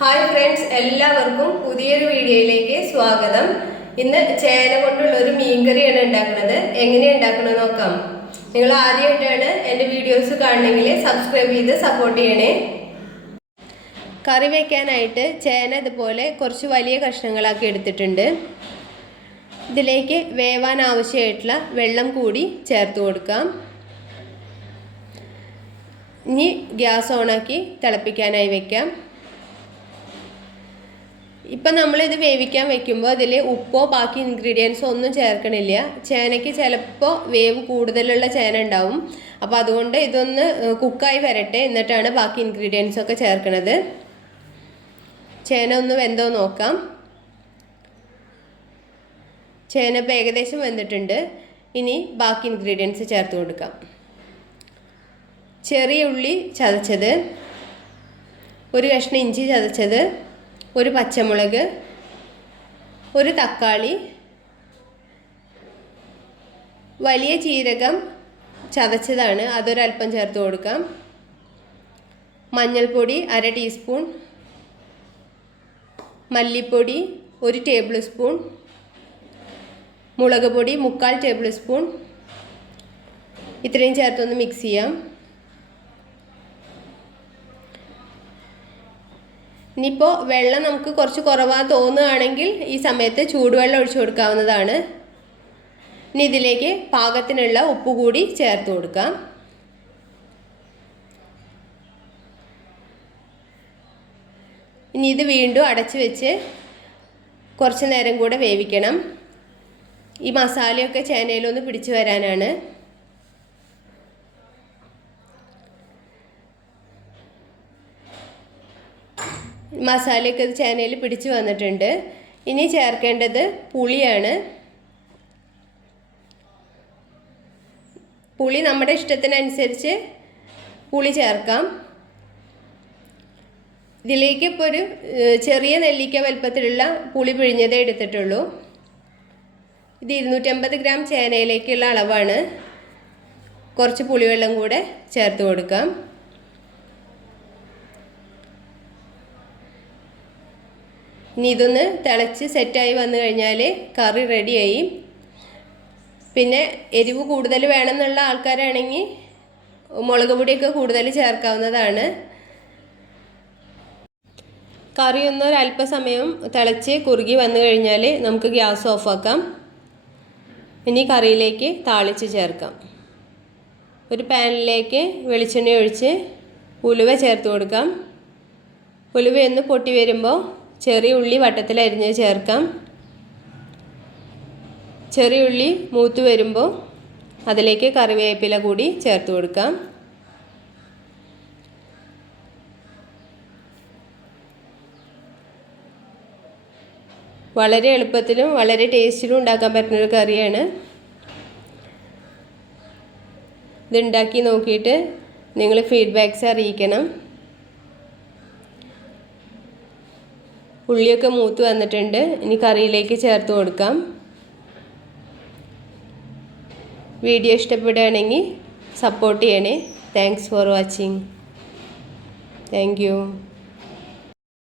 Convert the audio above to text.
Hi friends എല്ലാവർക്കും പുതിയൊരു വീഡിയോയിലേക്ക് സ്വാഗതം. ഇന്ന് ചേന കൊണ്ടുള്ള ഒരു മീൻ കറിയാണ് ഉണ്ടാക്കുന്നത്. എങ്ങനെ ഉണ്ടാക്കണമെന്ന് നോക്കാം. നിങ്ങൾ ആദ്യമായിട്ടാണ് എന്റെ വീഡിയോസ് കാണണമെങ്കിൽ സബ്സ്ക്രൈബ് ചെയ്ത് സപ്പോർട്ട് ചെയ്യണേ. കറി വയ്ക്കാനായിട്ട് ചേന ഇതുപോലെ കുറച്ച് വലിയ കഷ്ണങ്ങളാക്കി എടുത്തിട്ടുണ്ട്. ഇതിലേക്ക് വേവാൻ ആവശ്യമായിട്ടുള്ള വെള്ളം കൂടി ചേർത്ത് കൊടുക്കാം. ഇനി ഗ്യാസ് ഓണാക്കി തിളപ്പിക്കാനായി വെക്കാം. ഇപ്പം നമ്മളിത് വേവിക്കാൻ വെക്കുമ്പോൾ അതിൽ ഉപ്പോ ബാക്കി ഇൻഗ്രീഡിയൻസോ ഒന്നും ചേർക്കണില്ല. ചേനയ്ക്ക് ചിലപ്പോൾ വേവ് കൂടുതലുള്ള ചേന ഉണ്ടാവും. അപ്പോൾ അതുകൊണ്ട് ഇതൊന്ന് കുക്കായി വരട്ടെ. എന്നിട്ടാണ് ബാക്കി ഇൻഗ്രീഡിയൻസ് ഒക്കെ ചേർക്കണത്. ചേന ഒന്ന് വെന്തോ നോക്കാം. ചേന ഇപ്പോൾ ഏകദേശം വെന്തിട്ടുണ്ട്. ഇനി ബാക്കി ഇൻഗ്രീഡിയൻസ് ചേർത്ത് കൊടുക്കാം. ചെറിയ ഉള്ളി ചതച്ചത്. ഒരു കഷ്ണം ഇഞ്ചി ചതച്ചത്. ഒരു പച്ചമുളക് ഒരു തക്കാളി വലിയ ജീരകം ചതച്ചതാണ്. അതൊരല്പം ചേർത്ത് കൊടുക്കാം. മഞ്ഞൾപ്പൊടി അര ടീസ്പൂൺ. മല്ലിപ്പൊടി ഒരു ടേബിൾ സ്പൂൺ. മുളക് പൊടി മുക്കാൽ ടേബിൾ സ്പൂൺ. ഇത്രയും ചേർത്തൊന്ന് മിക്സ് ചെയ്യാം. ഇനിയിപ്പോൾ വെള്ളം നമുക്ക് കുറച്ച് കുറവാ തോന്നുകയാണെങ്കിൽ ഈ സമയത്ത് ചൂടുവെള്ളം ഒഴിച്ചു കൊടുക്കാവുന്നതാണ്. ഇനി ഇതിലേക്ക് പാകത്തിനുള്ള ഉപ്പ് കൂടി ചേർത്ത് കൊടുക്കാം. ഇനി ഇത് വീണ്ടും അടച്ചു വെച്ച് കുറച്ച് നേരം കൂടെ വേവിക്കണം. ഈ മസാലയൊക്കെ ചേനയിലൊന്ന് പിടിച്ചു വരാനാണ്. മസാലയൊക്കെ ചേനയിൽ പിടിച്ച് വന്നിട്ടുണ്ട്. ഇനി ചേർക്കേണ്ടത് പുളിയാണ്. പുളി നമ്മുടെ ഇഷ്ടത്തിനനുസരിച്ച് പുളി ചേർക്കാം. ഇതിലേക്ക് ഇപ്പോൾ ഒരു ചെറിയ നെല്ലിക്ക വലുപ്പത്തിലുള്ള പുളി പിഴിഞ്ഞതേ എടുത്തിട്ടുള്ളൂ. ഇത് ഇരുന്നൂറ്റമ്പത് ഗ്രാം ചേനയിലേക്കുള്ള അളവാണ്. കുറച്ച് പുളിവെള്ളം കൂടെ ചേർത്ത് കൊടുക്കാം. ഇനി ഇതൊന്ന് തിളച്ച് സെറ്റായി വന്നു കഴിഞ്ഞാൽ കറി റെഡിയായി പിന്നെ എരിവ് കൂടുതൽ വേണമെന്നുള്ള ആൾക്കാരാണെങ്കിൽ മുളക് പൊടിയൊക്കെ കൂടുതൽ ചേർക്കാവുന്നതാണ്. കറി ഒന്ന് ഒരല്പസമയം തിളച്ച് കുറുകി വന്നു കഴിഞ്ഞാൽ നമുക്ക് ഗ്യാസ് ഓഫാക്കാം ഇനി കറിയിലേക്ക് താളിച്ച് ചേർക്കാം. ഒരു പാനിലേക്ക് വെളിച്ചെണ്ണ ഒഴിച്ച് ഉലുവ ചേർത്ത് കൊടുക്കാം. ഉലുവയൊന്ന് പൊട്ടി വരുമ്പോൾ ചെറിയ ഉള്ളി വട്ടത്തിൽ അരിഞ്ഞ് ചേർക്കാം. ചെറിയ ഉള്ളി മൂത്ത് വരുമ്പോൾ അതിലേക്ക് കറിവേപ്പില കൂടി ചേർത്ത് കൊടുക്കാം. വളരെ എളുപ്പത്തിലും വളരെ ടേസ്റ്റിലും ഉണ്ടാക്കാൻ പറ്റുന്നൊരു കറിയാണ്. ഇതുണ്ടാക്കി നോക്കിയിട്ട് നിങ്ങൾ ഫീഡ്ബാക്ക്സ് അറിയിക്കണം. ഉള്ളിയൊക്കെ മൂത്ത് വന്നിട്ടുണ്ട്. ഇനി കറിയിലേക്ക് ചേർത്ത് കൊടുക്കാം. വീഡിയോ ഇഷ്ടപ്പെടുകയാണെങ്കിൽ സപ്പോർട്ട് ചെയ്യണേ. Thanks for watching thank